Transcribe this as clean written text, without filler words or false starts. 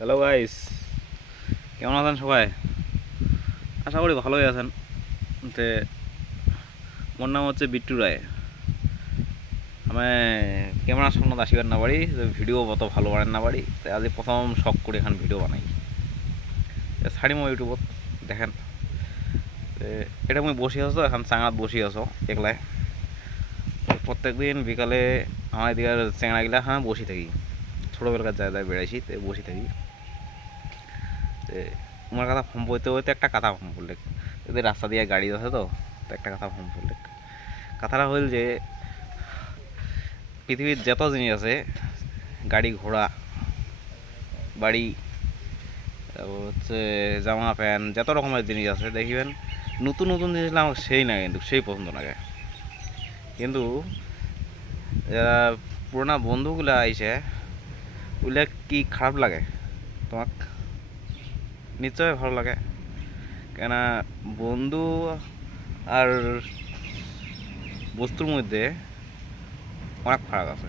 Hello guys, কেমন আছেন সবাই? আশা করি ভালোই আছেন। তে মোর নাম হচ্ছে বিট্টু রায়। আমি ক্যামেরার সামনে আসিবার না পারি, ভিডিও অত ভালো বানান না পারি। তাই আজ প্রথম শখ করে এখান ভিডিও বানাই, ছাড়িমো ইউটিউবত দেখেন। এটা মুই বসি আছো এখন চাঙাত বসি আছো একলাই। প্রত্যেক দিন বিকালে আমার এদিকে চেংড়াগুলা হ্যাঁ বসি থাকি, ছোটোবেলাকার যায় বেড়াইছি তো বসি থাকি। তোমার কথা ফোন বইতে বইতে একটা কথা ফোন করলে, এদের রাস্তা দিয়ে গাড়ি আছে তো, তো একটা কথা ফোন করলে। কথাটা হইল যে পৃথিবীর যত জিনিস আছে, গাড়ি ঘোড়া বাড়ি, তারপর হচ্ছে জামা প্যান্ট, যত রকমের জিনিস আছে দেখবেন নতুন নতুন জিনিস আমার সেই না, কিন্তু সেই পছন্দ লাগে। কিন্তু যারা পুরোনো বন্ধুগুলা আইসে ওগুলা কি খারাপ লাগে তোমাক? নিশ্চয় ভালো লাগে, কেন বন্ধু আর বস্তুর মধ্যে অনেক ফারাক আছে।